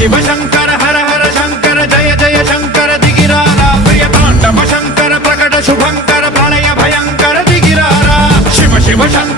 शिव शंकर हर हर शंकर जय जय शंकर दिगिरारा प्रिय तांडव शंकर प्रकट शुभंकर प्रलय भयंकर दिगिरारा शिव शिव शंकर